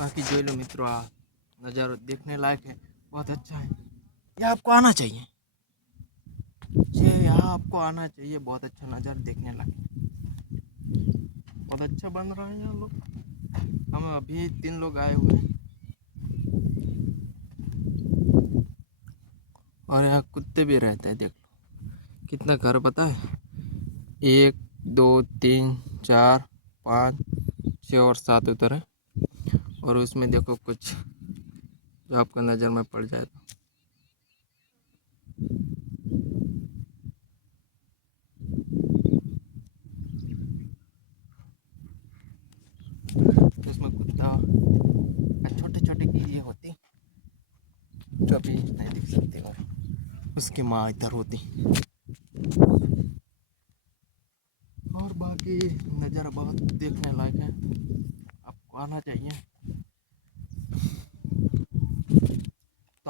बाकी जो लो मित्रों आ नज़ारा देखने लायक है बहुत अच्छा है। ये आपको आना चाहिए। ये यहाँ आपको आना चाहिए बहुत अच्छा नज़ारा देखने लायक है। बहुत अच्छा बन रहा है यहाँ लोग। हम अभी तीन लोग आए हुए हैं। और यहाँ कुत्ते भी रहते हैं देख लो। कितना घर पता है? एक दो तीन चार पाँच छः और सात उधर है। और उसमें देखो कुछ जो आपको नज़र में पड़ जाए तो। उसमें कुत्ता छोटे छोटे कीड़े होते। जो अभी नहीं दिख सकते और उसकी माँ इधर होती। और बाकी नज़ारा बहुत देखने लायक है। आपको आना चाहिए।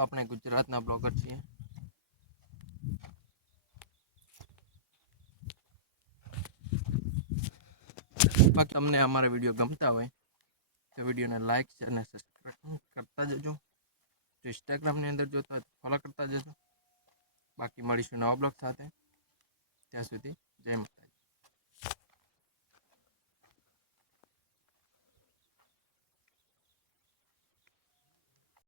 તો આપણે ગુજરાતના બ્લોગર છીએ બાકી તમને અમારા વિડીયો ગમતા હોય તો વિડીયોને લાઈક શેર અને સબસ્ક્રાઈબ કરતા જજો જો ઇન્સ્ટાગ્રામની અંદર જોતા હોય ફોલો કરતા જજો બાકી મળીશું નવા બ્લોગ સાથે ત્યાં સુધી જય માતા